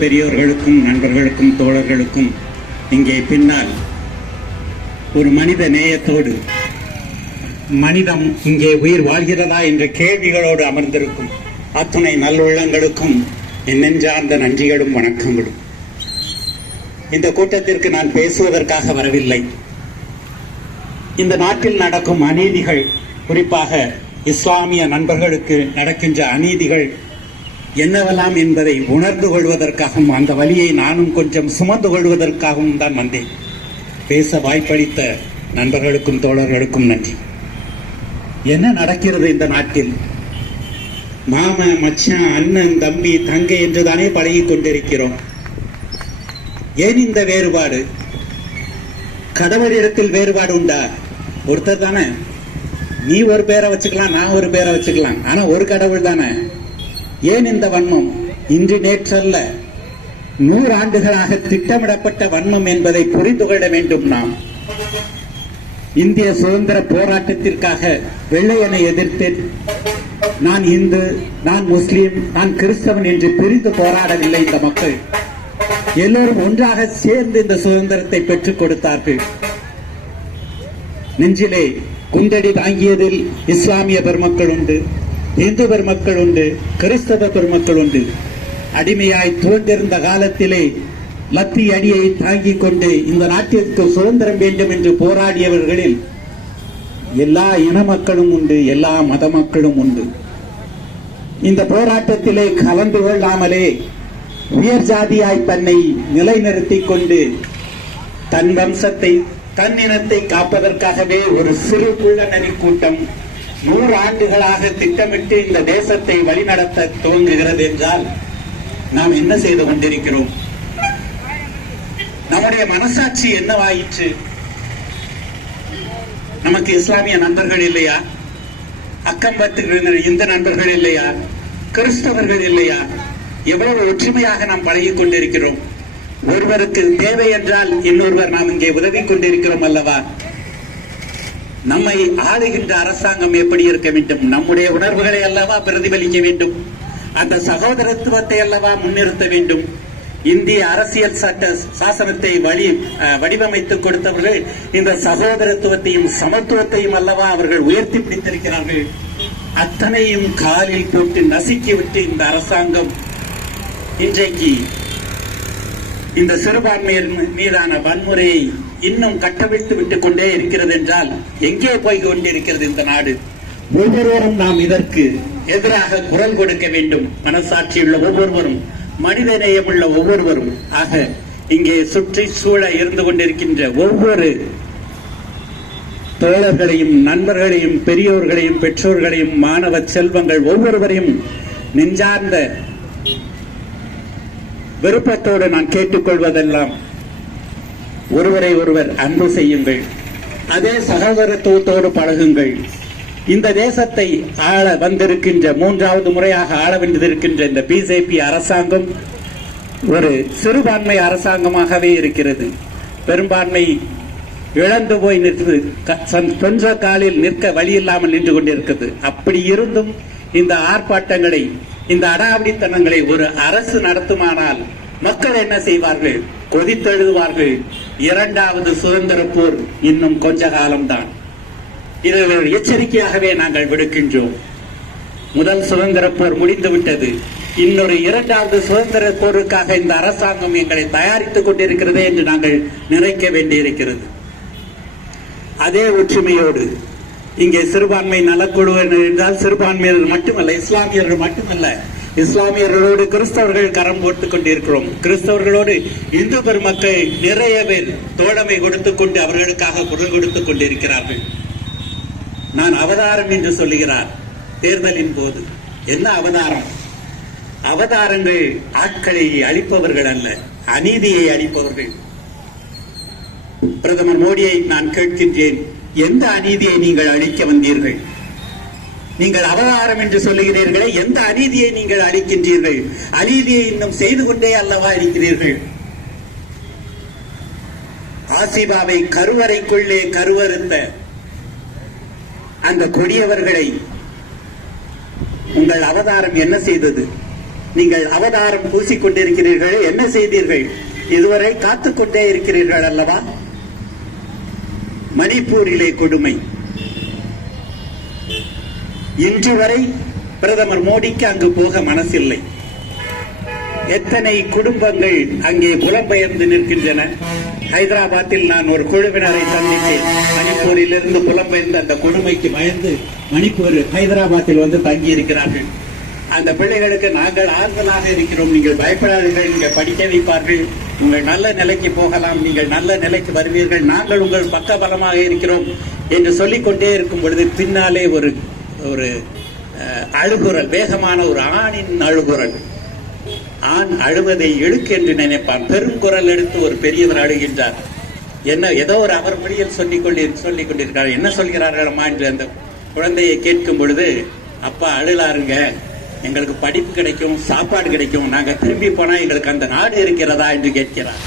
பெரியோர்களுக்கும் நண்பர்களுக்கும் தோழர்களுக்கும் இங்கே பின்னால் ஒரு மனித நேயத்தோடு மனிதம் இங்கே உயிர் வாழ்கிறதா என்ற கேள்விகளோடு அமர்ந்திருக்கும் அத்துணை நல்லுள்ளங்களுக்கும் என் நெஞ்சார்ந்த நன்றிகளும் வணக்கங்களும். இந்த கூட்டத்திற்கு நான் பேசுவதற்காக வரவில்லை. இந்த நாட்டில் நடக்கும் அநீதிகள் குறிப்பாக இஸ்லாமிய நண்பர்களுக்கு நடக்கின்ற அநீதிகள் என்னவெல்லாம் என்பதை உணர்ந்து கொள்வதற்காகவும் அந்த வழியை நானும் கொஞ்சம் சுமந்து கொள்வதற்காகவும் தான் வந்தேன். பேச வாய்ப்பளித்த நண்பர்களுக்கும் தோழர்களுக்கும் நன்றி. என்ன நடக்கிறது இந்த நாட்டில்? மாம மச்சான் அண்ணன் தம்பி தங்கை என்று தானே பழகிக் கொண்டிருக்கிறோம். ஏன் இந்த வேறுபாடு? கடவுளிடத்தில் வேறுபாடு உண்டா? ஒருத்தர் தானே. நீ ஒரு பேரை வச்சுக்கலாம் நான் ஒரு பேரை வச்சுக்கலாம். ஆனா ஒரு கடவுள் தானே. ஏன் இந்த வன்மம்? இன்று நேற்றல்ல. நூறு ஆண்டுகளாக திட்டமிடப்பட்ட வன்மம் என்பதை புரிந்து கொள்ள வேண்டும் நாம். இந்திய சுதந்திர போராட்டத்திற்காக வெள்ளையனை எதிர்த்து நான் இந்து நான் முஸ்லீம் நான் கிறிஸ்தவன் என்று பிரிந்து போராடவில்லை இந்த மக்கள். எல்லோரும் ஒன்றாக சேர்ந்து இந்த சுதந்திரத்தை பெற்றுக் கொடுத்தார்கள். நெஞ்சிலே குண்டடி தாங்கியதில் இஸ்லாமிய பெருமக்கள் உண்டு. இந்து பெருமக்கள் உண்டு கிறிஸ்தவ பெருமக்கள் உண்டு அடிமையாய் துவண்டிருந்த காலத்திலே லத்தி அடியை தாங்கிக் கொண்டு இந்த நாட்டிற்கு சுதந்திரம் வேண்டும் என்று போராடியவர்களில் எல்லா இன மக்களும் உண்டு எல்லா மத மக்களும் உண்டு இந்த போராட்டத்திலே கலந்து கொள்ளாமலே உயர் ஜாதியாய் தன்னை நிலைநிறுத்திக் கொண்டு தன் வம்சத்தை தன் இனத்தை காப்பதற்காகவே ஒரு சிறு குள்ளநரி கூட்டம் நூறு ஆண்டுகளாக திட்டமிட்டு இந்த தேசத்தை வழிநடத்த துவங்குகிறது என்றால் நாம் என்ன செய்து கொண்டிருக்கிறோம்? நம்முடைய மனசாட்சி என்னவாயிற்று? நமக்கு இஸ்லாமிய நண்பர்கள் இல்லையா? அக்கம்பத்து இந்த நண்பர்கள் இல்லையா? கிறிஸ்தவர்கள் இல்லையா? எவ்வளவு ஒற்றுமையாக நாம் பழகி கொண்டிருக்கிறோம்? ஒருவருக்கு தேவை என்றால் இன்னொருவர் நாம் இங்கே உதவி கொண்டிருக்கிறோம் அல்லவா? நம்மை ஆளுகின்ற அரசாங்கம் எப்படி இருக்க வேண்டும்? நம்முடைய உணர்வுகளை அல்லவா பிரதிபலிக்க வேண்டும்? அந்த சகோதரத்துவத்தை அல்லவா முன்னிறுத்த வேண்டும்? இந்திய அரசியல் சட்ட சாசனத்தை வழி வடிவமைத்துக் கொடுத்தவர்கள் இந்த சகோதரத்துவத்தையும் சமத்துவத்தையும் அல்லவா அவர்கள் உயர்த்தி பிடித்திருக்கிறார்கள். அத்தனையும் காலில் போட்டு நசுக்கிவிட்டு இந்த அரசாங்கம் இன்றைக்கு இந்த சிறுபான்மையர் மீதான வன்முறையை இன்னும் கட்டவிழ்த்து விட்டுக் கொண்டே இருக்கிறது என்றால் எங்கே போய் கொண்டிருக்கிறது இந்த நாடு? ஒவ்வொருவரும் நாம் இதற்கு எதிராக குரல் கொடுக்க வேண்டும். மனசாட்சியுள்ள ஒவ்வொருவரும் மனித நேயமுள்ள ஒவ்வொருவரும். ஆக இங்கே சுற்றி சூழ இருந்து கொண்டிருக்கின்ற ஒவ்வொரு தோழர்களையும் நண்பர்களையும் பெரியோர்களையும் பெற்றோர்களையும் மாணவ செல்வங்கள் ஒவ்வொருவரையும் நெஞ்சார்ந்த விருப்பத்தோடு நான் கேட்டுக்கொள்வதெல்லாம் ஒருவரை ஒருவர் அன்பு செய்யுங்கள். அதே சகோதரத்துவத்தோடு பழகுங்கள். இந்த தேசத்தை ஆள வந்திருக்கின்ற மூன்றாவது முறையாக ஆள வேண்டியிருக்கின்ற இந்த பிஜேபி அரசாங்கம் ஒரு சிறுபான்மை அரசாங்கமாகவே இருக்கிறது. பெரும்பான்மை இழந்து போய் நிற்று க- சொந்த காலில் நிற்க வழி இல்லாமல் நின்று கொண்டிருக்கிறது அப்படி இருந்தும் இந்த ஆர்ப்பாட்டங்களை இந்த அடாவடித்தனங்களை ஒரு அரசு நடத்துமானால் மக்கள் என்ன செய்வார்கள்? கொதித்தெழுதுவார்கள். இரண்டாவது சுதந்திர போர் இன்னும் கொஞ்ச காலம்தான். இது ஒரு எச்சரிக்கையாகவே நாங்கள் விடுக்கின்றோம். முதல் சுதந்திர போர் முடிந்து விட்டது. இன்னொரு இரண்டாவது சுதந்திர போருக்காக இந்த அரசாங்கம் எங்களை தயாரித்துக் கொண்டிருக்கிறதே என்று நாங்கள் நினைக்க வேண்டியிருக்கிறது. அதே ஒற்றுமையோடு இங்கே சிறுபான்மை நலக்குழுவினர் என்றால் சிறுபான்மையினர் மட்டுமல்ல இஸ்லாமியர்கள் மட்டுமல்ல இஸ்லாமியர்களோடு கிறிஸ்தவர்கள் கரம் போட்டுக் கொண்டிருக்கிறோம். கிறிஸ்தவர்களோடு இந்து பெருமக்கள் நிறைய பேர் தோழமை கொடுத்துக் கொண்டு அவர்களுக்காக குரல் கொடுத்துக் கொண்டிருக்கிறார்கள். நான் அவதாரம் என்று சொல்லுகிறார். தேர்தலின் போது. என்ன அவதாரம்? அவதாரங்கள் ஆட்களை அழிப்பவர்கள் அல்ல அநீதியை அழிப்பவர்கள். பிரதமர் மோடியை நான் கேட்கின்றேன். எந்த அநீதியை நீங்கள் அழிக்க வந்தீர்கள்? நீங்கள் அவதாரம் என்று சொல்லுகிறீர்களே எந்த அநீதியை நீங்கள் அழிக்கின்றீர்கள் அநீதியை இன்னும் செய்து கொண்டே அல்லவா இருக்கிறீர்கள்? ஆசிபாவை கருவறைக்குள்ளே கருவறுத்த அந்த கொடியவர்களை உங்கள் அவதாரம் என்ன செய்தது? நீங்கள் அவதாரம் பூசிக்கொண்டிருக்கிறீர்கள் என்ன செய்தீர்கள்? இதுவரை காத்துக்கொண்டே இருக்கிறீர்கள் அல்லவா? மணிப்பூரிலே கொடுமை. இன்று வரை பிரதமர் மோடிக்கு அங்கு போக மனசில்லை. எத்தனை குடும்பங்கள் அங்கே புலம்பெயர்ந்து நிற்கின்றன. ஹைதராபாத்தில் நான் ஒரு குழுவினரை சந்தித்தேன். மணிப்பூரில் இருந்து புலம்பெயர்ந்து அந்த கொடுமைக்கு பயந்து மணிப்பூர் ஹைதராபாத்தில் வந்து தங்கி இருக்கிறார்கள் அந்த பிள்ளைகளுக்கு நாங்கள் ஆறுதலாக இருக்கிறோம். நீங்கள் பயப்படாதீர்கள். நீங்கள் படிக்க வைப்பார்கள். உங்கள் நல்ல நிலைக்கு போகலாம். நீங்கள் நல்ல நிலைக்கு வருவீர்கள். நாங்கள் உங்கள் பக்க பலமாக இருக்கிறோம் என்று சொல்லிக்கொண்டே இருக்கும் பொழுது பின்னாலே ஒரு ஒரு அழுகுரல் வேகமான ஒரு ஆணின் அழுகுரல். ஆண் அழுவதை இழுக்கு என்று நினைப்பான். பெருங்குரல் எடுத்து ஒரு பெரியவர் அழுகின்றார். என்ன ஏதோ ஒரு அவர் மொழியில் சொல்லிக் கொண்டு சொல்லிக் கொண்டிருக்கிறார். என்ன சொல்கிறார்கள் அம்மா என்று அந்த குழந்தையை கேட்கும் பொழுது அப்பா அழுலாருங்க எங்களுக்கு படிப்பு கிடைக்கும் சாப்பாடு கிடைக்கும். நாங்கள் திரும்பி போனால் எங்களுக்கு அந்த நாடு இருக்கிறதா? என்று கேட்கிறார்.